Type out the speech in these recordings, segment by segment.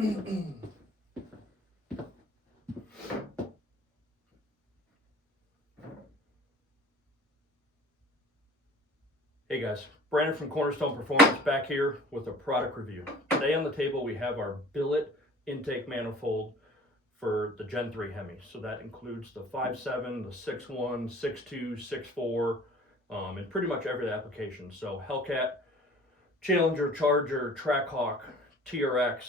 Hey guys, Brandon from Cornerstone Performance back here with a product review. Today on the table we have our billet intake manifold for the Gen 3 Hemi. So that includes the 5.7, the 6.1, 6.2, 6.4, and pretty much every application. So Hellcat, Challenger, Charger, Trackhawk, TRX,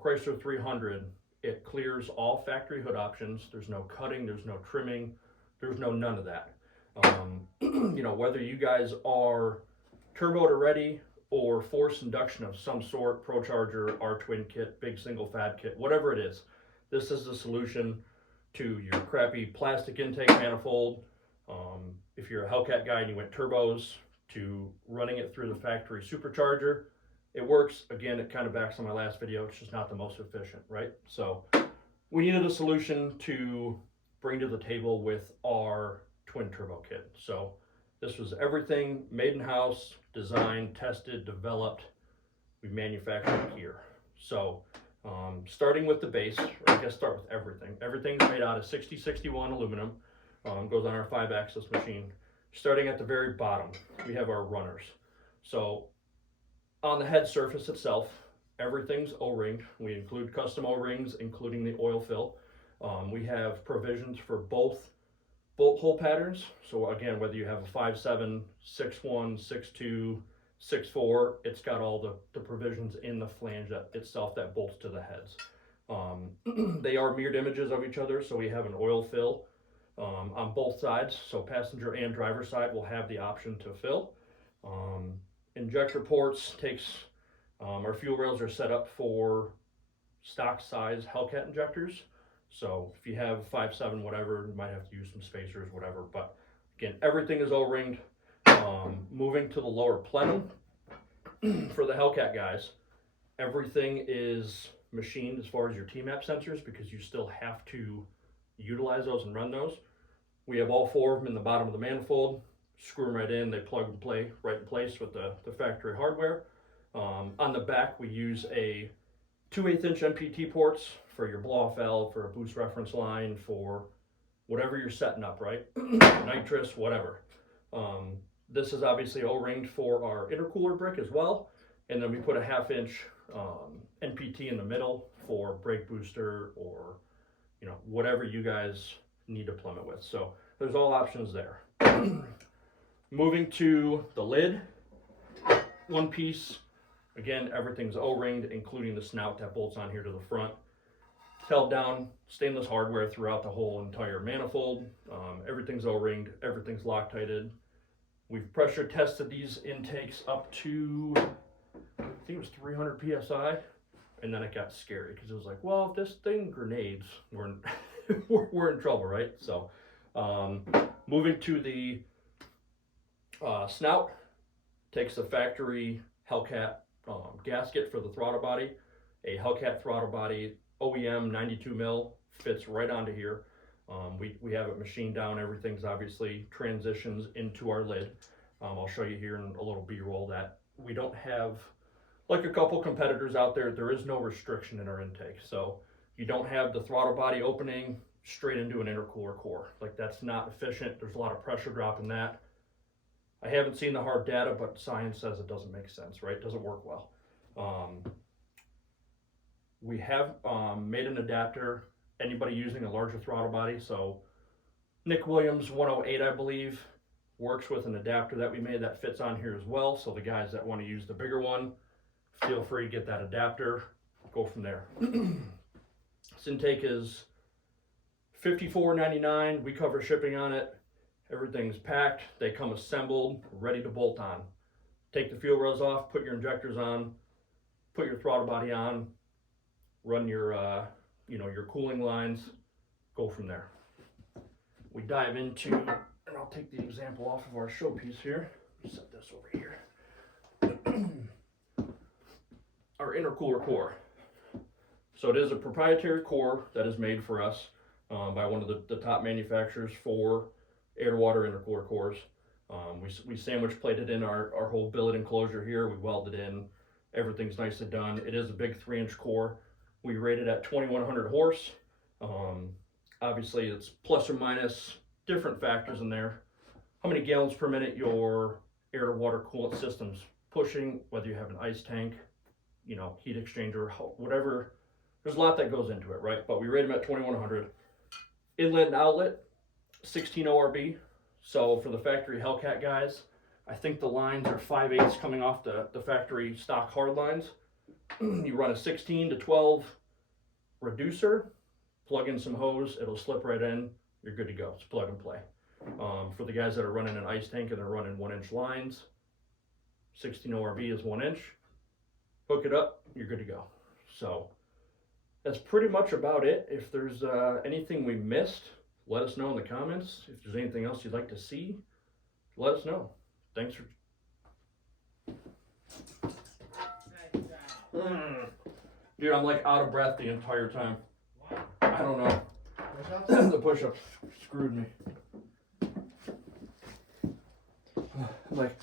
Chrysler 300. It clears all factory hood options. There's no cutting, there's no trimming, there's no none of that. Whether you guys are turbo to ready or forced induction of some sort, Pro Charger, R-Twin kit, big single fab kit, whatever it is, this is the solution to your crappy plastic intake manifold. If you're a Hellcat guy and you went turbos, to running it through the factory supercharger, it works. Again, it kind of backs on my last video, it's just not the most efficient, right? So we needed a solution to bring to the table with our twin turbo kit. So this was everything made in house, designed, tested, developed. We manufactured it here. So starting with the base, or I guess start with everything. Everything's made out of 6061 aluminum. Goes on our 5-axis machine. Starting at the very bottom, we have our runners. So on the head surface itself, everything's O-ringed. We include custom O-rings, including the oil fill. We have provisions for both bolt hole patterns. So again, whether you have a 5.7, 6.1, 6.2, 6.4, it's got all the provisions in the flange itself that bolts to the heads. They are mirrored images of each other, so we have an oil fill on both sides. So passenger and driver side will have the option to fill. Injector ports our fuel rails are set up for stock size Hellcat injectors. So if you have 5.7, whatever, you might have to use some spacers, whatever. But again, everything is O-ringed. Moving to the lower plenum, for the Hellcat guys, everything is machined as far as your T-map sensors, because you still have to utilize those and run those. We have all 4 of them in the bottom of the manifold. Screw them right in, they plug and play right in place with the factory hardware. On the back, we use a 2/8 inch NPT ports for your blow-off valve, for a boost reference line, for whatever you're setting up, right? Nitrous, whatever. This is obviously O-ringed for our intercooler brick as well. And then we put a 1/2 inch NPT in the middle for brake booster, or whatever you guys need to plumb it with. So there's all options there. Moving to the lid, one piece. Again, everything's O-ringed, including the snout that bolts on here to the front. Held down, stainless hardware throughout the whole entire manifold. Everything's O-ringed, everything's Loctited. We've pressure tested these intakes up to, I think it was 300 PSI. And then it got scary, because it was like, well, if this thing grenades, we're in trouble, right? So moving to the snout, takes the factory Hellcat gasket for the throttle body. A Hellcat throttle body OEM 92 mil fits right onto here. We have it machined down. Everything's obviously transitions into our lid. I'll show you here in a little B-roll that we don't have, like a couple competitors out there, there is no restriction in our intake. So you don't have the throttle body opening straight into an intercooler core. Like, that's not efficient. There's a lot of pressure drop in that. I haven't seen the hard data, but science says it doesn't make sense, right? It doesn't work well. We have made an adapter. Anybody using a larger throttle body, so Nick Williams 108, I believe, works with an adapter that we made that fits on here as well. So the guys that want to use the bigger one, feel free to get that adapter, go from there. This intake is $54.99. We cover shipping on it. Everything's packed. They come assembled, ready to bolt on. Take the fuel rails off, put your injectors on, put your throttle body on, run your your cooling lines, go from there. We dive into, and I'll take the example off of our showpiece here. Set this over here. Our intercooler core. So it is a proprietary core that is made for us by one of the top manufacturers for air-to-water intercooler cores. We sandwich plated in our whole billet enclosure here. We welded in Everything's nicely done. It is a big 3-inch core. We rate it at 2100 horse. Obviously it's plus or minus different factors in there. How many gallons per minute your air to water coolant system's pushing, whether you have an ice tank, you know, heat exchanger, whatever. There's a lot that goes into it, right? But we rate them at 2100. Inlet and outlet, 16 ORB. So for the factory Hellcat guys, I think the lines are 5/8 coming off the factory stock hard lines. You run a 16 to 12 reducer, plug in some hose, it'll slip right in, you're good to go. It's plug and play. For the guys that are running an ice tank and they're running 1-inch lines, 16 ORB is 1 inch. Hook it up, you're good to go. So that's pretty much about it. If there's anything we missed, let us know in the comments. If there's anything else you'd like to see, let us know. Thanks for... Dude, I'm like out of breath the entire time. I don't know. The push-ups screwed me. Like...